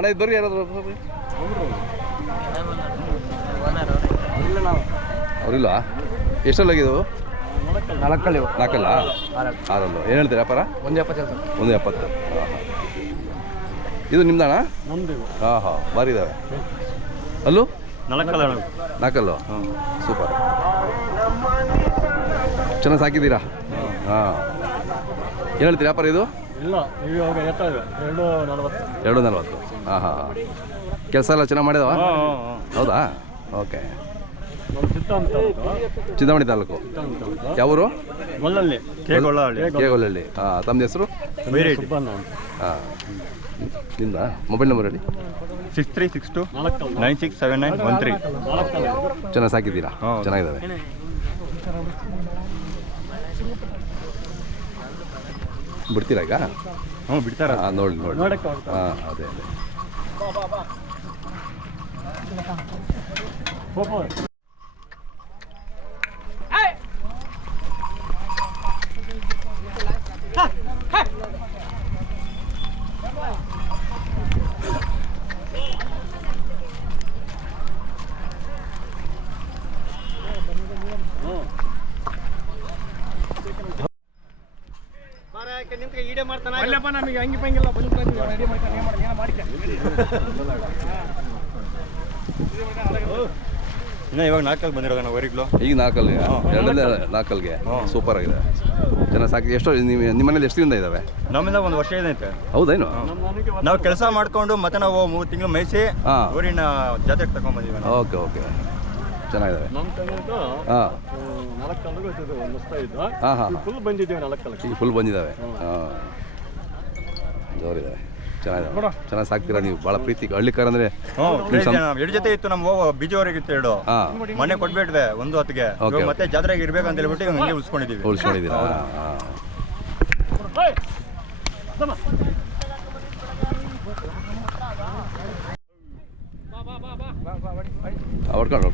ಅಣ್ಣ ಇದು ಬರ್ರಿ ಯಾರಾದ್ರು ಅವರಿಲ್ಲ ಎಷ್ಟಲ್ಲಾಗಿದ್ದು ನಾಲ್ಕಲ್ಲ ಆರಲ್ಲು ಏನು ಹೇಳ್ತೀರಿ ವ್ಯಾಪಾರ 170 ಇದು ನಿಮ್ದಣ್ಣ ಹಾಂ ಹಾಂ ಭಾರಿ ಇದ್ದಾವೆ ಅಲ್ಲೂ ನಾಲ್ಕಲ್ಲು ಸೂಪರ್ ಚೆನ್ನಾಗಿ ಸಾಕಿದ್ದೀರಾ ಹಾಂ ಏನು ಹೇಳ್ತೀರಿ ವ್ಯಾಪಾರ ಇದು ಇಲ್ಲ 240 ಹಾಂ ಹಾಂ ಕೆಲಸ ಎಲ್ಲ ಚೆನ್ನಾಗಿ ಮಾಡಿದವ ಹೌದಾ ಓಕೆ ಚಿಂತಾಮಣಿ ತಾಲೂಕು ಯಾವೂರು ಕೇಗೊಳ್ಳಹಳ್ಳಿ ಹಾಂ ತಮ್ಮದು ಹೆಸರು ಹಾಂ ನಿಮ್ದ ಮೊಬೈಲ್ ನಂಬರ್ ಹೇಳಿ 6362967913 ಚೆನ್ನಾಗಿ ಸಾಕಿದ್ದೀರಾ ಚೆನ್ನಾಗಿದ್ದಾವೆ ಬಿಡ್ತೀರಾ ಈಗ ಬಿಡ್ತಾರ ನೋಡಿ ಹಾಂ ಅದೇ ನಮಗೆ ಹಂಗಿ ಪಂಗಿಲ್ಲ ಇನ್ನು ಇವಾಗ 4 ಬಂದಿರೋದು ನಾವು ವರಿಗ್ಲು ಈಗ 4 ಎರಡನೇ 4ಗೆ ಸೂಪರ್ ಆಗಿದೆ ಚೆನ್ನಾಗಿ ಸಾಕಿ ಎಷ್ಟು ನಿಮ್ಮ ಮನೇಲಿ ಎಷ್ಟು ದಿನ ಇದ್ದಾವೆ ನಮ್ಮಿಂದ 1 ವರ್ಷ ಇದೈತೆ ಹೌದೇನು ನಾವು ಕೆಲಸ ಮಾಡ್ಕೊಂಡು ಮತ್ತೆ ನಾವು 3 ತಿಂಗಳು ಮೇಯಿಸಿ ಊರಿನ ಜಾತ್ರೆಗೆ ತಗೊಂಡ್ಬಂದಿವಿ ಓಕೆ ಓಕೆ ಚೆನ್ನಾಗಿದ್ದಾವೆ ಹಾಂ ಈಗ ಫುಲ್ ಬಂದಿದ್ದಾವೆ ಹಾಂ ಜೋರಿದ್ದಾವೆ ಚೆನ್ನಾಗಿ ಸಾಕ್ತೀರಾ ನೀವು ಭಾಳ ಪ್ರೀತಿ ಹಳ್ಳಿ ಕಾರ್ ಅಂದರೆ 2 ಜೊತೆ ಇತ್ತು ನಮ್ಮ ಬೀಜವರೆಗಿತ್ತು 2 ಮನೆ ಕೊಟ್ಬಿಟ್ವೆ 1 ಹೊತ್ತಿಗೆ ಮತ್ತೆ ಜಾತ್ರೆಗೆ ಇರ್ಬೇಕಂತ ಹೇಳ್ಬಿಟ್ಟು ಹಂಗೆ ಉಳಿಸ್ಕೊಂಡಿದ್ದೀರಾ ಹೊಡ್ಕೊಂಡು